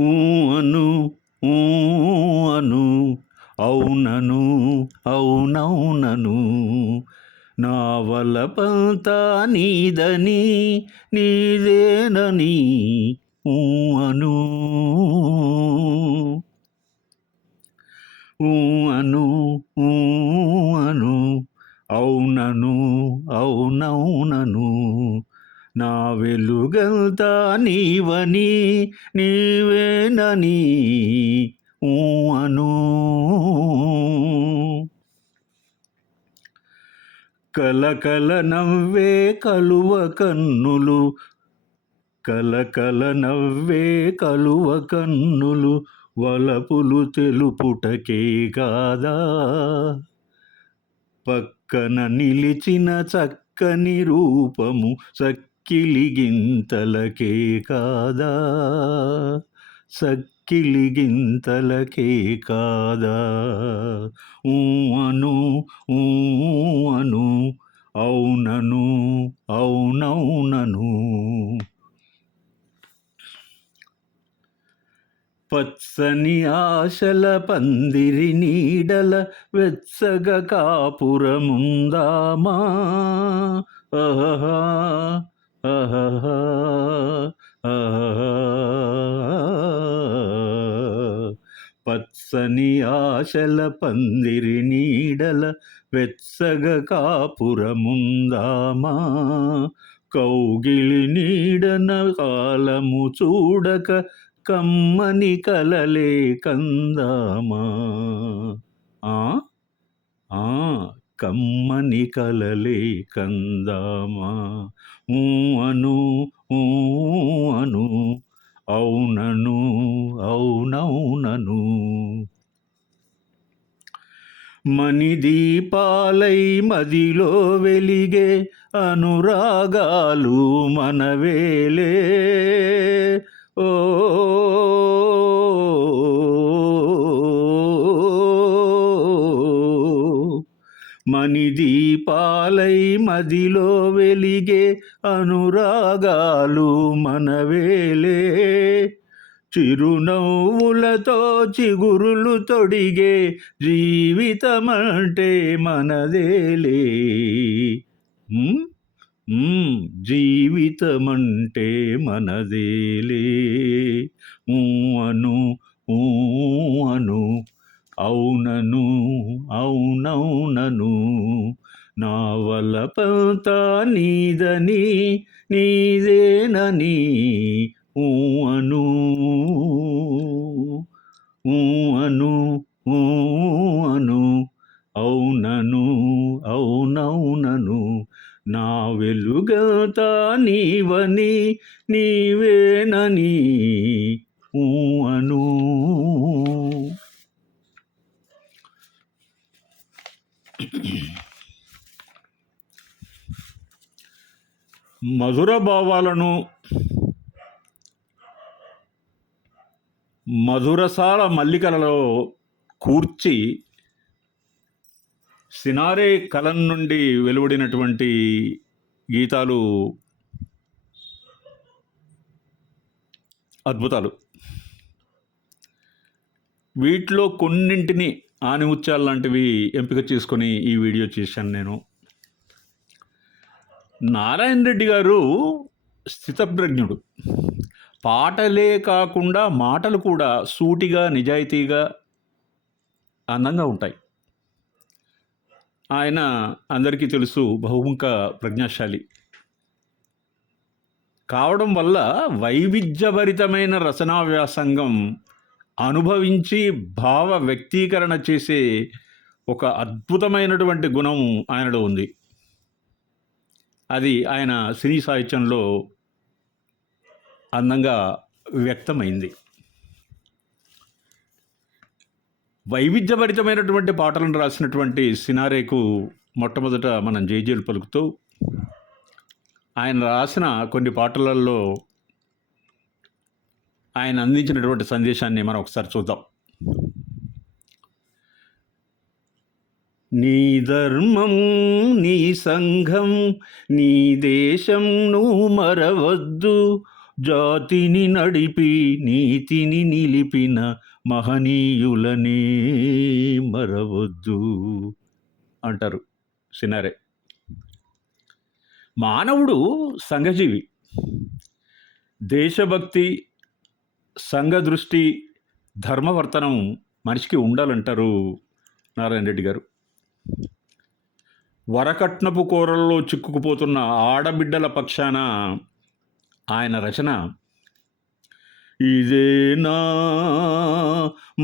ఊ అను ఊ అను అవునను అవునవునను నా వలపంతా నీదని నీదేనని ఊ అను ఊ అను ఊ అను అవునను అవునవునను నా వెలుగంతా నీవని నీవేనని ఊ అను కలకల నవ్వే కలువ కన్నులు కలకల నవ్వే కలువ కన్నులు వలపులు తెలుపుటకే కాదా పక్కన నిలిచిన చక్కని రూపము సక్కిలి గింతలకే కాదా సక్కిలి గింతలకే కాదా ఊ అను ఊ అను అవునను అవునవునను పచ్చని ఆశల పందిరి నీడల వెచ్చగ కాపురముందామా ఆహా ఆహా ఆహా పచ్చని ఆశల పందిరి నీడల వెచ్చగ కాపురముందామా కౌగిలి నీడన కాలము చూడక కమ్మని కలలే కందామా ఆ ఆ కమ్మని కలలే కందామా ఊ అను ఊ అను అవునను అవునవునను మణిదీపాలై మదిలో వెలిగే అనురాగాలు మనవేలే ఓ మణిదీపాలై మదిలో వెలిగే అనురాగాలు మనవేలే చిరునవ్వులతో చిగురులు తొడిగే జీవితమంటే మనదేలే ఉమ్, జీవితమంటే మనదేలే ఊ అను ఊ అను అవునను అవునవునను నా వలపంతా నీదని నీదేనని ఊ అను ఊ అను ఊ అను అవునను అవునవునను నా వెలుగంతా నీవని నీవేనని ఊ అను మధుర భావాలను మధురసాల మల్లికలలో కూర్చి సినారే కలం నుండి వెలువడినటువంటి గీతాలు అద్భుతాలు. వీటిలో కొన్నింటిని ఆనిముత్యాలు లాంటివి ఎంపిక చేసుకొని ఈ వీడియో చేశాను నేను. నారాయణ రెడ్డి గారు స్థితప్రజ్ఞుడు. పాటలే కాకుండా మాటలు కూడా సూటిగా నిజాయితీగా అందంగా ఉంటాయి. ఆయన అందరికీ తెలుసు బహుముఖ ప్రజ్ఞాశాలి కావడం వల్ల వైవిధ్యభరితమైన రచనా వ్యాసంగం అనుభవించి భావ వ్యక్తీకరణ చేసే ఒక అద్భుతమైనటువంటి గుణం ఆయనలో ఉంది. అది ఆయన సినీ సాహిత్యంలో అందంగా వ్యక్తమైంది. వైవిధ్యభరితమైనటువంటి పాటలను రాసినటువంటి సినారేకు మొట్టమొదట మనం జేజేలు పలుకుతూ ఆయన రాసిన కొన్ని పాటలలో ఆయన అందించినటువంటి సందేశాన్ని మనం ఒకసారి చూద్దాం. నీ ధర్మం నీ సంఘం నీ దేశం నువ్వు మరవద్దు, జాతిని నడిపి నీతిని నిలిపిన మహనీయులనే మరవద్దు అంటారు సినారే. మానవుడు సంఘజీవి. దేశభక్తి, సంఘ దృష్టి, ధర్మవర్తనం మనిషికి ఉండాలంటారు నారాయణ రెడ్డి గారు. వరకట్నపు కూరల్లో చిక్కుకుపోతున్న ఆడబిడ్డల పక్షాన ఆయన రచన ఇదేనా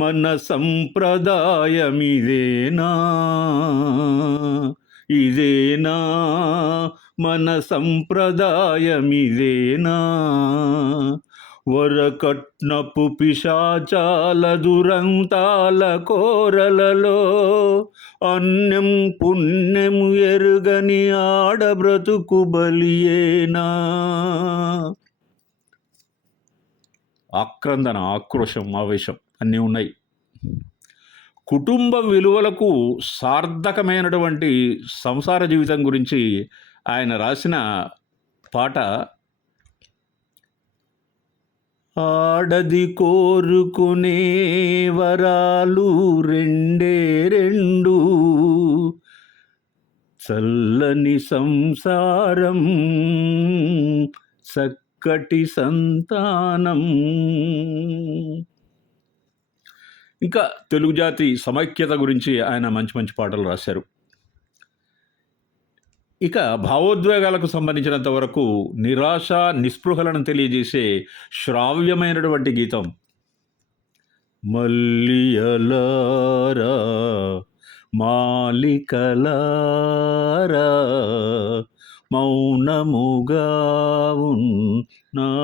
మన సంప్రదాయమిదేనా, ఇదేనా మన సంప్రదాయమిదేనా, వరకట్నపు పిశాచాల దురంతాల కోరలలో అన్యం పుణ్యం ఎరుగని ఆడబ్రతుకు బలియేనా. ఆక్రందన, ఆక్రోశం, ఆవేశం అన్నీ ఉన్నాయి. కుటుంబ విలువలకు సార్థకమైనటువంటి సంసార జీవితం గురించి ఆయన రాసిన పాట ఆడది కోరుకునే వరాలు రెండే రెండు, చల్లని సంసారం చక్కటి సంతానం. ఇంకా తెలుగు జాతి సమైక్యత గురించి ఆయన మంచి మంచి పాటలు రాశారు. ఇక భావోద్వేగాలకు సంబంధించినంత వరకు నిరాశ నిస్పృహలను తెలియజేసే శ్రావ్యమైనటువంటి గీతం మల్లియలారా మాలికలారా మౌనముగా ఉన్నారా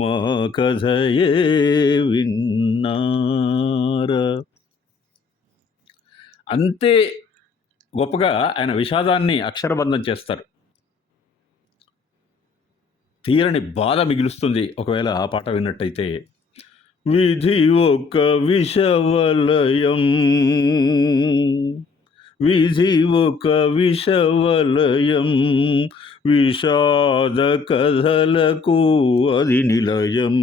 మా కథయే విన్నారా. అంతే గొప్పగా ఆయన విషాదాన్ని అక్షరబంధం చేస్తారు. తీరని బాధ మిగులుస్తుంది ఒకవేళ ఆ పాట విన్నట్టయితే. విధి ఒక విషవలయం, విధి ఒక విషవలయం, విషాద కథలకు అది నిలయం,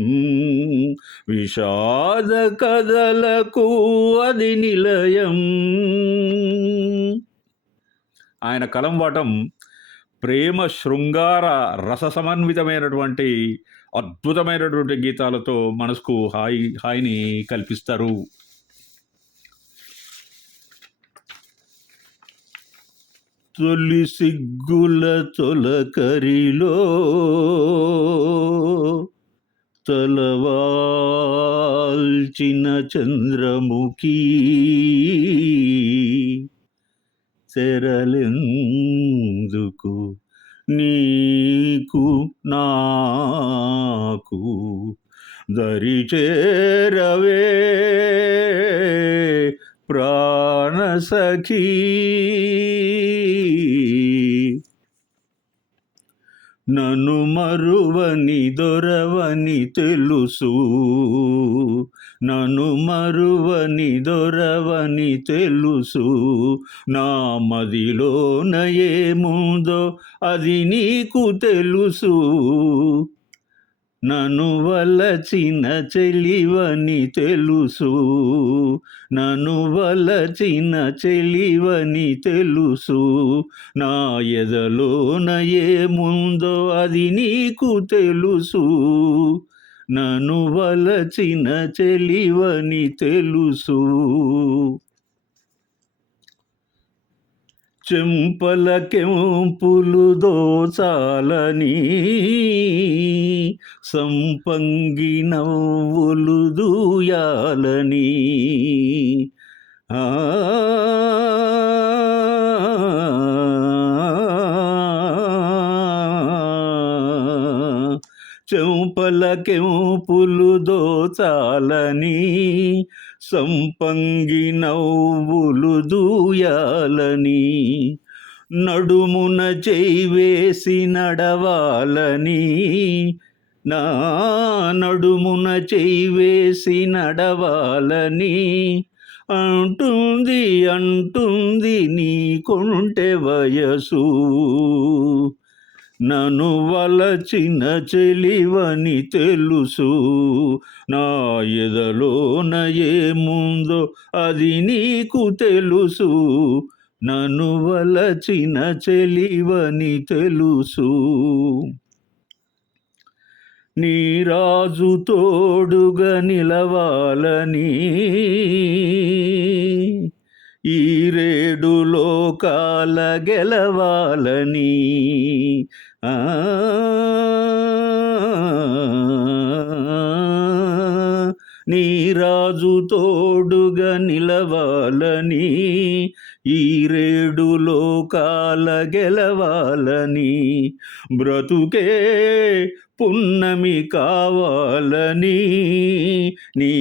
విషాద కథలకు అది నిలయం. ఆయన కలం వాటం ప్రేమ శృంగార రస సమన్వితమైనటువంటి అద్భుతమైనటువంటి గీతాలతో మనసుకు హాయిని కల్పిస్తారు. తొలి సిగ్గుల తొలకరిలో తలవాల్చిన చంద్రముఖి చెరలెందుకు నీకు నాకు దరిచేరవే ప్రాణసఖీ. నన్ను మరువని దొరవని తెలుసు, నన్ను మరువని దొరవని తెలుసు, నా మదిలోన ఏముందో అది నీకు తెలుసు, నన్ను వలచిన చెలివని తెలుసు, నన్ను వలచిన చెలివని తెలుసు, నా ఎదలోన ఏముందో అది నీకు తెలుసు, నన్ను వలచిన చెలివని తెలుసు. చెంపల కెంపులు దోచాలని సంపంగి నవ్వులు దూయాలని చెంపల కెంపులు దోచాలని సంపంగి నవ్వులు దూయాలని నడుమున చేయివేసి నడవాలని నా నడుమున చేయివేసి నడవాలని అంటుంది అంటుంది నీ కొంటె వయసు, నన్ను వలచిన చెలివని తెలుసు, నా ఎదలోన ఏముందో అది నీకు తెలుసు. నన్ను వలచిన చెలివని తెలుసు. నీ రాజు తోడుగా నిలవాలని, ఈ 7 లోకాల గెలవాలని, ఆ నీ రాజు తోడుగా నిలవాలని, ఈ 7 లోకాల గెలవాలని, బ్రతుకే పున్నమి కావాలని, నీ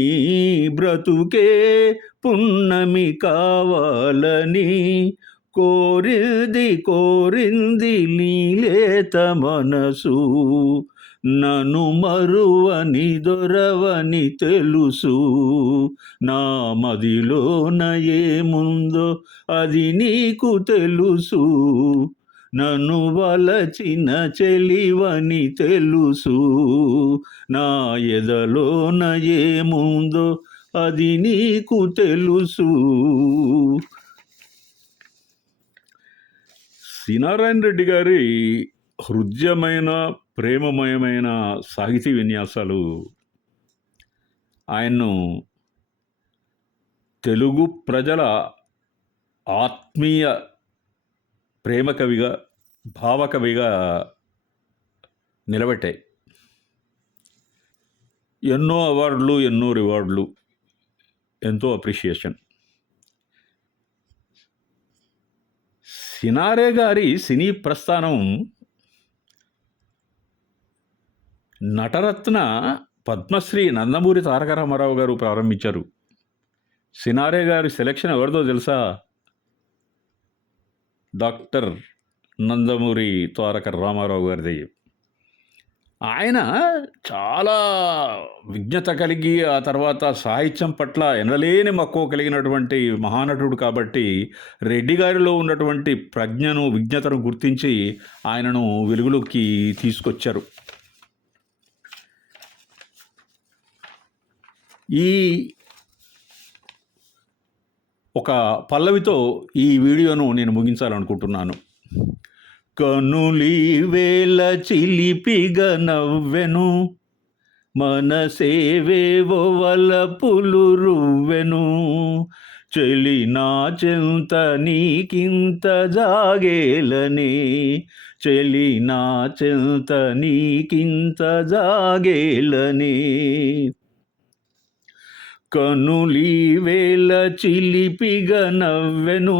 బ్రతుకే పున్నమి కావాలని, కోరింది నీ లేత మనసు. నన్ను మరువని దొరవని తెలుసు, నా మదిలోన ఏముందో అది నీకు తెలుసు. నన్ను వలచిన చెలివని తెలుసు, నా ఎదలోన ఏముందో అది నీకు తెలుసు. సి. నారాయణ రెడ్డి గారి హృద్యమైన ప్రేమమయమైన సాహితీ విన్యాసాలు ఆయన్ను తెలుగు ప్రజల ఆత్మీయ ప్రేమ కవిగా, భావకవిగా నిలబెట్టాయి. ఎన్నో అవార్డులు, ఎన్నో రివార్డులు, ఎంతో అప్రిషియేషన్. సినారే గారి సినీ ప్రస్థానం నటరత్న పద్మశ్రీ నందమూరి తారక రామారావు గారు ప్రారంభించారు. సినారే గారి సెలక్షన్ ఎవరిదో తెలుసా? డాక్టర్ నందమూరి తారక రామారావు గారిది. ఆయన చాలా విజ్ఞత కలిగి, ఆ తర్వాత సాహిత్యం పట్ల ఎనలేని మక్కువ కలిగినటువంటి మహానటుడు కాబట్టి రెడ్డి గారిలో ఉన్నటువంటి ప్రజ్ఞను, విజ్ఞతను గుర్తించి ఆయనను వెలుగులోకి తీసుకొచ్చారు. ఈ ఒక పల్లవితో ఈ వీడియోను నేను ముగించాలనుకుంటున్నాను. కనులి వేళ చిలిపిగా నవ్వెను, మనసేవేవో వలపులు రువ్వెను, చెలి నా చెంత నీకింత జాగేలనే, చెలి నా చెంత నీకింత జాగేలనే. కనులి వేళ చిలిపిగా నవ్వెను,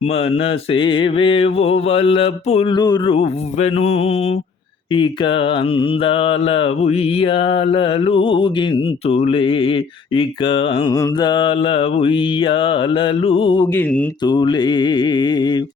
మనసేవేవో వలపులు రువ్వెను, ఇక అందాల ఉయ్యాలలుగింతులే, ఇక అందాల ఉయ్యాలలుగింతులే.